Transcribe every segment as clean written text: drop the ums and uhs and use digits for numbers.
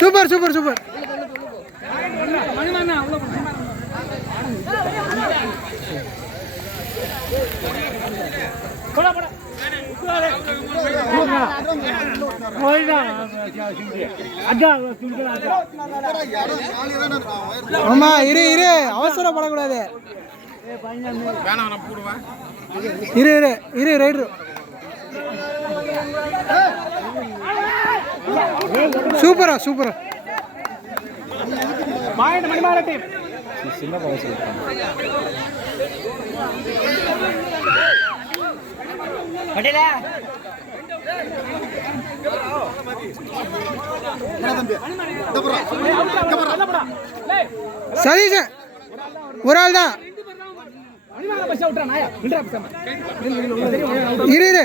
Super super super. ஆமா இரு இரு அவசரப்படக்கூடாது. இரு இரு இரு ரைடர். சூப்பரா சூப்பரா. மணிமாற டீம் சின்ன பவசல் படல சதீஷ் ஒரு ஆள் தான். இரு இரு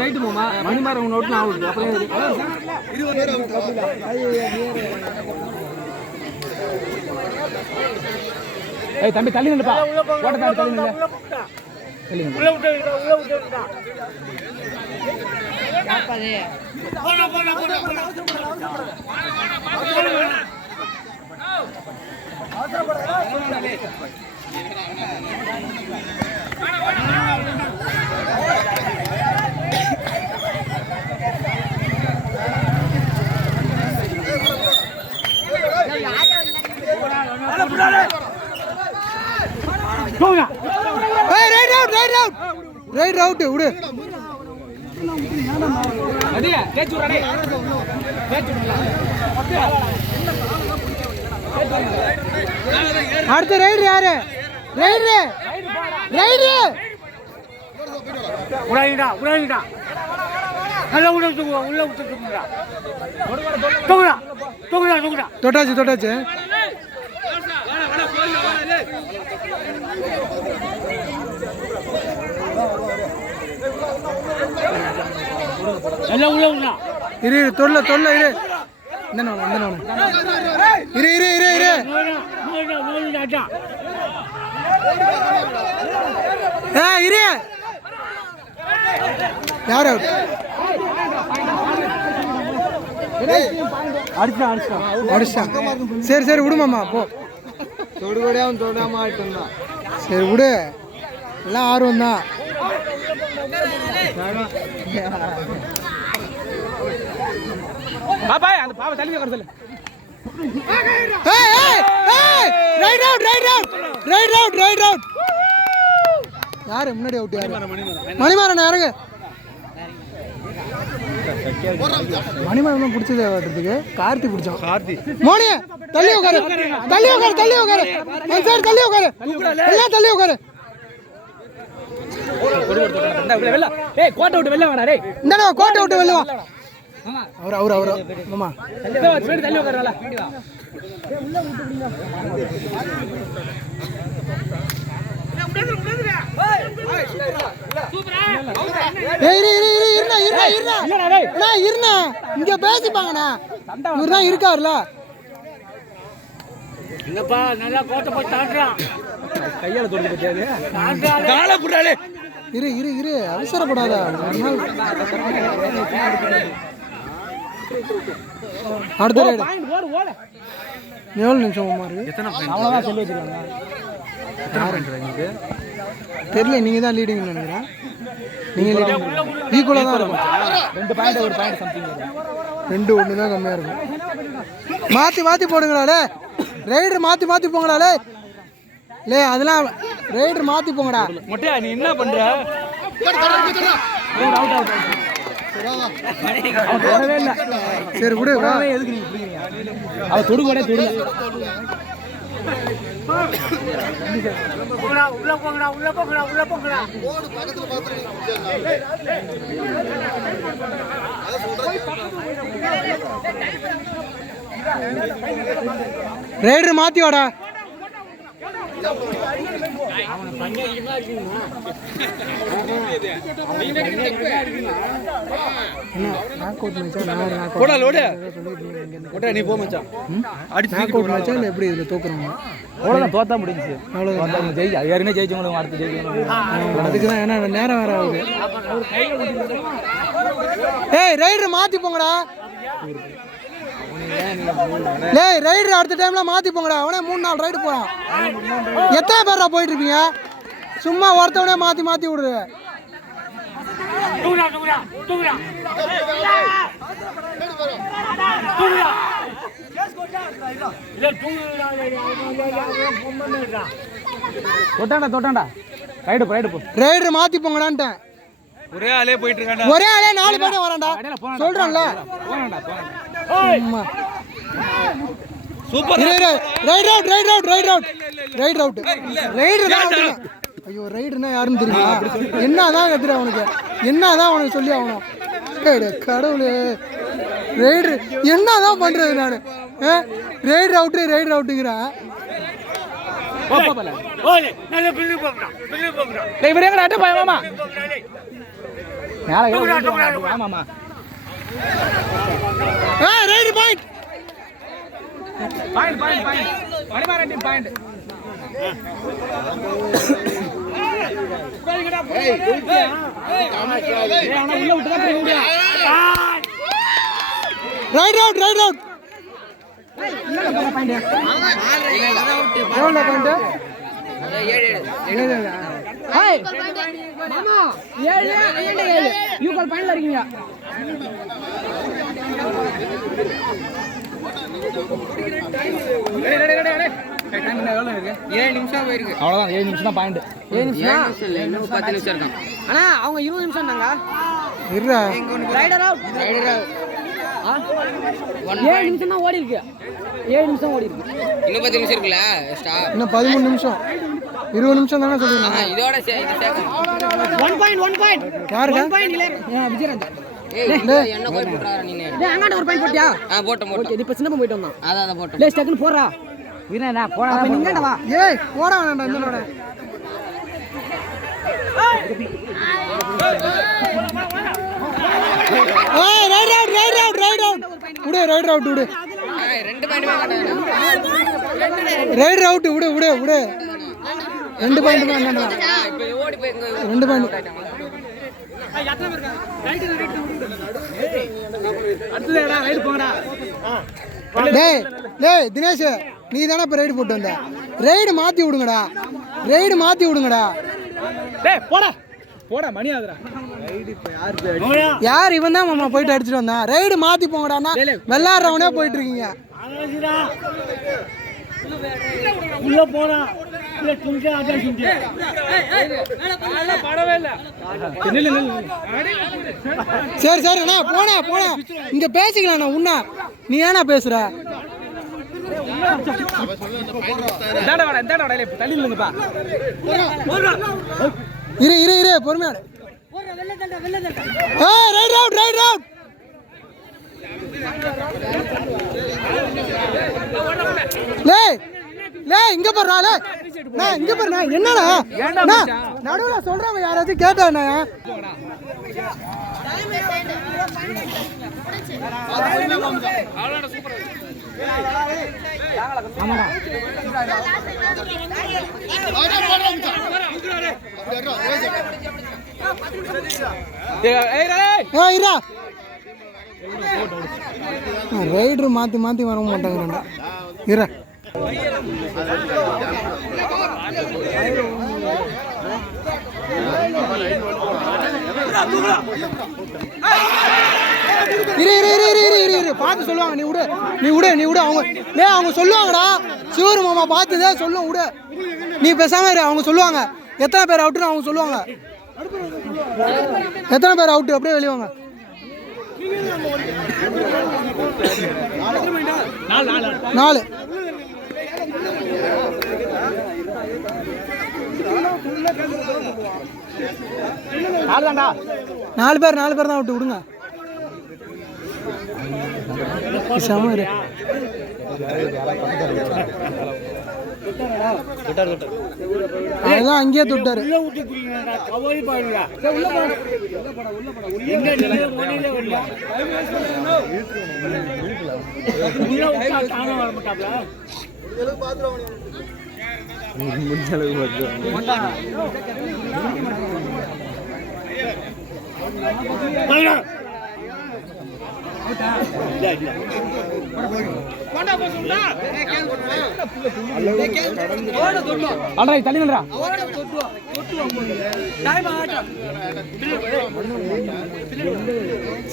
ரைட் போமா மணிமாறன் அவுட் நான் அவுட். ஏய் தம்பி தள்ளி நில்லுப்பா. ஓட்ட தள்ளி நில்லு. தள்ளி நில்லு. உள்ள விட்டுடா. யாப்பாதே. ரைட் அவுட் விடு. அடுத்த ரைடர் யாரு? ரைடர் ரைடர் உடைடா உடைடா. நல்ல உள்ள தூக்குடா உள்ள தூக்குடா. தூக்குடா தூக்குடா தூக்குடா. தொட்டாச்சு தொட்டாச்சு. எல்லாம் உள்ள உள்ள. இரு இரு தொல்ல தொல்ல இரு. இந்த நானு இந்த நானு. இரு இரு இரு இரு. இரு. யார் அவுட்? அடிச்சா அடிச்சா அடிச்சா. சரி சரி விடுமாம்மா போ. தொடுபடியாவும் தொடாம ஆயிட்டு. சரி விடு. எல்லாம் ஆர்வம் தான். பாபாய் அந்த பாபா தள்ளி வர சொல்லு. ஏய் ஏய் ஏய் right out right out right out right out. யாரு முன்னாடி அவுட்? யாரு? மணிமாறன் யாருங்க? மணிமாறன் பிடிச்சது வரதுக்கு கார்த்தி பிடிச்சான். கார்த்தி மோனி தள்ளி உட்காரு தள்ளி உட்காரு தள்ளி உட்காரு. சார் தள்ளி உட்காரு எல்லாம் தள்ளி உட்காரு. ஏய் கோட்டை விட்டு வெளில வாடா. டேய் இந்தடா கோட்டை விட்டு வெளில வா. அவர அவர அவர மாமா தள்ளி உட்காருடா. உள்ள விட்டு விடுங்க. இங்க பேசிப்பாங்கண்ணா. இவர் தான் இருக்காருல. இல்லப்பா நல்லா கோட்டை போய் தாண்டுறான். கையால தொடுத்து பத்தியாரு. கால புடாலே. இரு இரு இரு அவசரப்படாத. அடுத்த ரைடு எவ்வளோ நிமிஷம் மாறு? அவ்வளோதான் சொல்லி வச்சுருக்காங்க. தெரியல. நீங்கள் தான் லீடிங் நினைக்கிறேன். நீங்கள் லீடிங் ஈக்குவலாக தான் இருக்கும். 2 பாயிண்ட் 1 பாயிண்ட் சம்திங். 2 1 தான் கம்மியாக இருக்கும். மாற்றி மாற்றி போடுங்களாலே. ரைடர் மாற்றி மாற்றி போங்களாலே. லே அதெல்லாம் ரைடர் மாற்றி போங்கடா. மொட்டையா நீ என்ன பண்ணுற? சரி விடு. எதுக்கு நீங்க அவ தொடு கூட தொடு. ரைடர் மாத்தி வாடா. எப்படி இதுல தோக்குறோம்? அவ்வளோதான், தோத்தா முடிஞ்சிச்சு. அவ்வளோதான், ஏற்கனவே ஜெயிச்சவங்களுக்கு அடுத்து ஜெயிக்கணும். அதுக்கு தான் ஏன்னா நேரம் வேற ஆகுது. ஏய் ரைடர் மாத்தி போங்கடா. டேய் ரைடர் அடுத்த டைம்ல மாத்தி போங்கடா. அவனே 3-4 ரைடு போறான். எத்தனை பேரா போயிட்டு இருக்கீங்க? சும்மா ஒருத்தவனே மாத்தி மாத்தி விடுற. தொட்டாண்டா ரைடு போ. ரைடர் மாத்தி போங்கடான்ட்டேன். ஒரே ஆளே போயிட்டு இருக்காண்டா. ஒரே ஆளே 4 பேர் வரான்டா. சொல்றேன்ல. சூப்பர். Right out. ரைடர் தான். ஐயோ ரைடர்னா யாருன்னு தெரியுமா? என்னதான் கத்துற அவனுக்கு? என்னதான் உனக்கு சொல்லி ஆகணும்? கடவுளே, ரைடர் என்னதான் பண்றது நானு? ரைடர் அவுட்டுங்கிறேன். Rider point. Right out. இருக்கீங்க. அவ்வளோதான், 7 நிமிஷம் தான் பாயிண்ட். 7 நிமிஷம் இல்லை, இன்னும் 10 நிமிஷம் இருக்கான். அண்ணா அவங்க 20 நிமிஷம் தாங்க. Rider out. 7 நிமிஷம் தான் ஓடி இருக்கு. 7 நிமிஷம் ஓடி இருக்கு. இன்னும் 10 நிமிஷம் இருக்குல்ல எக்ஸ்ட்ரா. இன்னும் 13 நிமிஷம். 20 நிமிஷம் தானே சொல்லுங்க. இதோட சேர்த்து 1 பாயிண்ட். யாருங்க? 1 பாயிண்ட் இல்ல. விஜயராஜ். என்ன கோல் போட்றாரு நீ? டேய் அங்கட ஒரு பாயிண்ட் போட்டியா? போட்டோம். ஓகே, இப்போ சின்ன போயிட்டு வந்தான். அத போட்டோம். டேய் ஸ்டக்குன்னு போறா. வீரனா போடா. அப்ப நீங்கடா வா. ஏய் போடா வேண்டாம் இன்னோட. ஏய் ரைட் அவுட். ரைடர் அவுட் விடு. ரெண்டு பாயிண்ட் வாங்கடா. ரைடர் அவுட் விடு. 2 பாயிண்ட் வாங்கடா. இப்போ ஓடி போய் 2 பாயிண்ட். டேய் தினேஷ், நீ தானே இப்போ ரைடு போட்டு வந்த. ரைடு மாற்றி விடுங்கடா. டேய் போடா மணி ஆகுதுடா. யார் இவன் தான் மாமா போயிட்டு அடிச்சுட்டு வந்தான். ரைடு மாற்றி போங்கடான்னா வெள்ளாடுறவனே போயிட்டு இருக்கீங்க. உள்ள போடா. சரி அண்ணா போனா இங்க பேசிக்கலாம். உன்ன நீ ஏன்னா பேசுற? இரு பொறுமையா. Right out. இங்க பாரு. என்னடா நடுவுல சொல்றவங்க யாராச்சும் கேட்டானே? ரைடர் மாத்தி வர மாட்டாங்க. இரு பார்த்து சொல்லுவாங்க. நீ விடு. அவங்க சொல்லுவாங்கடா. சிவரு மாமா பார்த்துதே சொல்லும். விடு, நீ பேசாம இரு. அவங்க சொல்லுவாங்க எத்தனை பேர் அவுட்டுன்னு. அவங்க சொல்லுவாங்க எத்தனை பேர் அவுட்டு. அப்படியே வெளியே வாங்க. 4. தாண்டா 4 பேர் தான் விட்டு விடுங்க. சமரு அதான் அங்கேயே தொட்டாரு. தள்ளி நில்றா.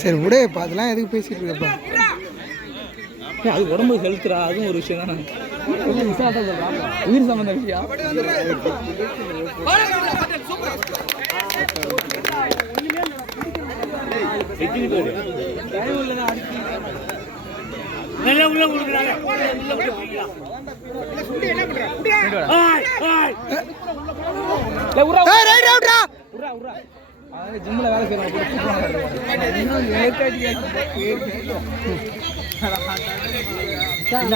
சரி விடு, அதெல்லாம் எதுக்கு பேசிட்டு இருக்கப்பா? அது உடம்பு ஹெல்த்ரா, அதுவும் ஒரு விஷயம் தானே. உயிர் சம்பந்த விஷயம். ஜிம்ல வேலை செய்யணும்.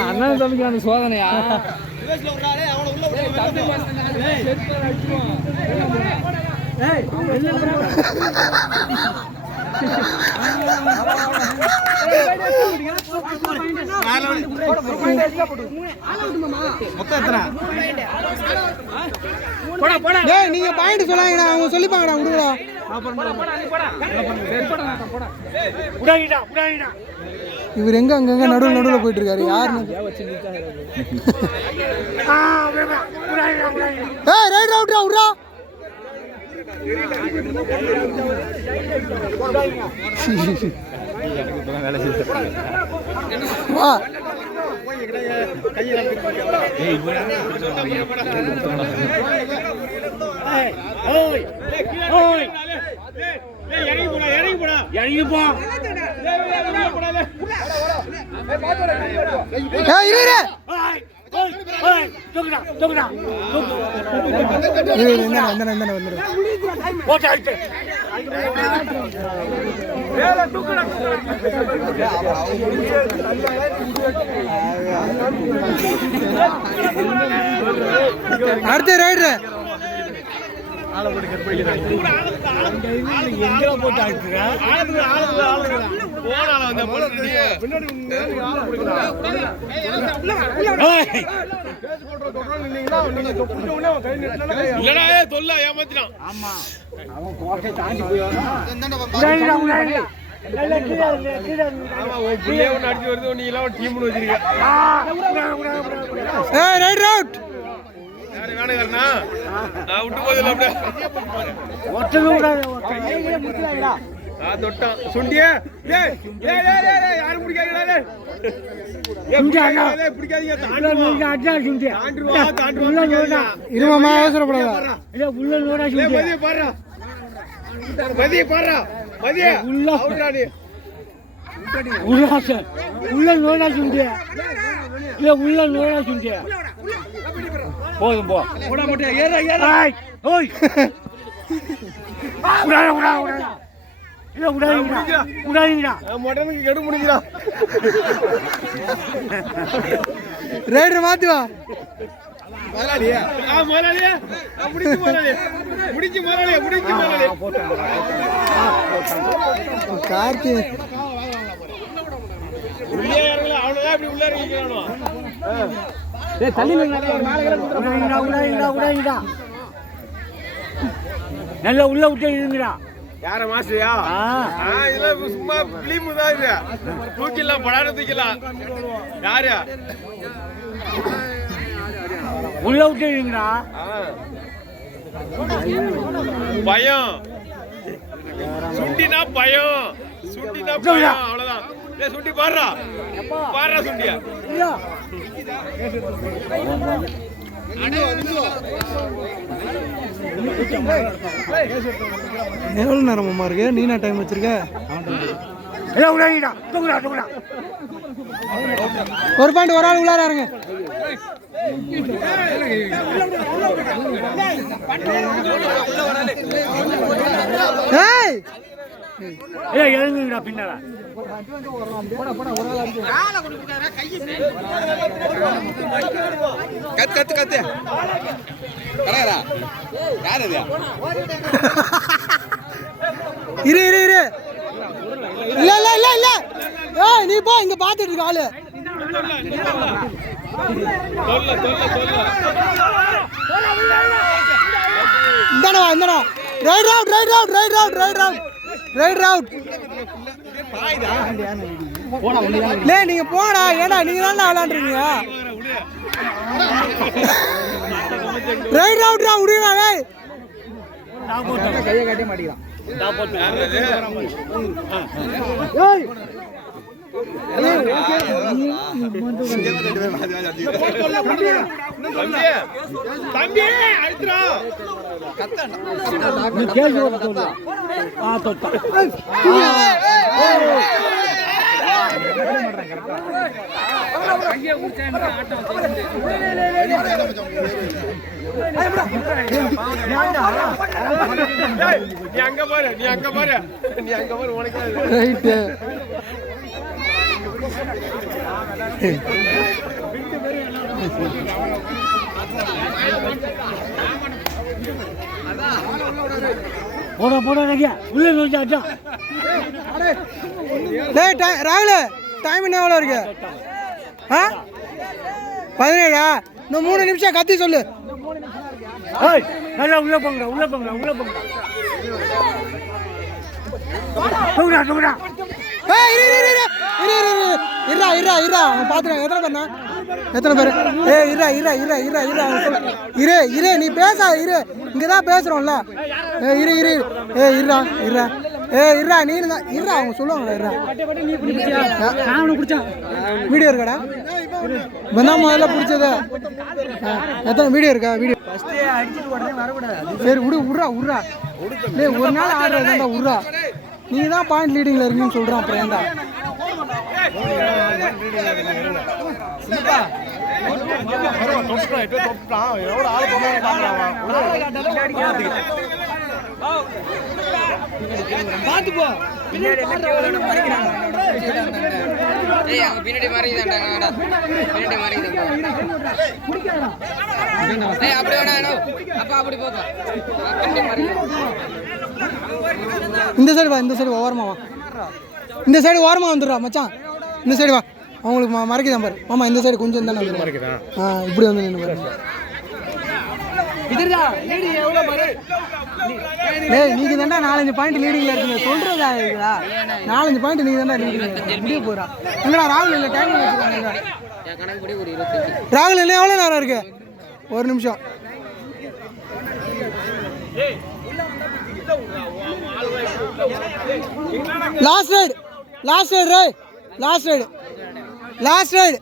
அண்ணன் தம்பிக்கு அந்த சோதனையா? நீங்க பாயிண்ட் சொல்லாங்கடா, அவங்க சொல்லிப்பாங்கடா. விடுடா. இவர் எங்க அங்கங்க நடுவுல போயிட்டு இருக்காரு. யாரு? ரைட் அவுட்ரா விடுறா. வா அடுத்த ரைடர் இருமாமா அவசரப்படாத. போதும் போ. ரைடர் மாத்தி வா. கார்த்தி நல்லா உள்ள விட்டு இருங்கடா. யார மாஸ்டரியா? இதுல சும்மா பிலிம் தான் இது. தூக்கிடலாம், படாத தூக்கிடலாம். யாரு உள்ள விட்டு இருங்கடா. பயம் சுண்டினா பயம், சுண்டினா பயம், அவ்வளவுதான். சுண்டி பாடுறா, பாடுறா சுண்டியா. எவ்வளோ நேரமா இருக்கு? நீனா டைம் வச்சிருக்க? ஒரு பாயிண்ட் ஒரு ஆள் உள்ளார இருங்க. ஏய் எழுந்துடா பின்னால கத்து கத்து கத்து கடையாரா யார் அது இரு இரு இரு இல்ல இல்ல இல்ல இல்ல ஏய் நீ போ இங்க பாத்துட்டு இருக்க ஆளு இந்தடா இந்தடா right out right out right out right out right out லே நீங்க போடா ஏடா நீங்க தான் விளையாண்டுறீங்க ரைட் அவுட்ரா உடுடா டேய் கையை காட்ட மாட்டேங்கிறான் ஏய் தம்பி அழுத்துறா நீ அங்க பாரு நீ அங்க பாரு நீ அங்க பாரு உனக்கு ரைட் போடா போடா உள்ள நோச்சாச்சா டேய் ராகுல டைம் என்ன எவ்வளோ இருக்கு ஆ 17 இன்னும் 3 நிமிஷம் கத்தி சொல்லு ஏய் நல்லா உள்ள போங்கடா உள்ள போங்கடா உள்ள போங்கடா போடா ஏய் இரு இரு இரு இரு இரு இருடா இருடா இருடா அவன் பாத்துறான் எத்தனை பேர் ஏய் இருடா இருடா இருடா இருடா இருடா இரு இரு நீ பேசாத இரு இங்க தான் பேசுறோம்ல ஏய் இரு இரு ஏய் இருடா இருடா ஏய் இருடா நீ தான் இருடா அவங்க சொல்லுவாங்கடா இருடா நான் அவனை பிடிச்சேன் வீடியோ இருக்காடா வந்தா முதல்ல பிடிச்சது எத்தனை வீடியோ இருக்கா வீடியோ சரி விடு விட்றா விட்றா டேய் ஒரு நாள் ஆடுறதுதான்டா விட்றா நீ தான் பாயிண்ட் லீடிங்ல இருக்கீங்கன்னு சொல்றான் அப்புறம் ஏன்டா எவ்வளவு ஆள் பாத்து போ ஏய் அவன் பின்னாடி மாறிதான்டா பின்னாடி மாறிதான் ஏய் அப்படி வேணா அப்பா அப்படி போங்க பின்னாடி மாறி இந்த சைடு வா இந்த சைடு ஓரமா வா இந்த சைடு ஓரமா வந்துடுறா மச்சான் இந்த சைடு வா அவங்களுக்கு மறைக்குதான் பாரு ஆமா இந்த சைடு கொஞ்சம் தானே வந்து இப்படி வந்து நின்று பாரு ஏய் நீங்க தான்டா 4-5 பாயிண்ட் லீடிங்ல இருக்கீங்க சொல்றதா இருக்குடா 4-5 பாயிண்ட் நீங்க தான்டா லீடிங்ல முடிய போறா என்னடா ராகுல் இல்ல டைம் வச்சிருக்காங்க என் கணக்குப்படி ஒரு 25 ராகுல் இல்ல எவ்வளவு நேரம் இருக்கு ஒரு நிமிஷம் லாஸ்ட் ரைட் லாஸ்ட் ரைட்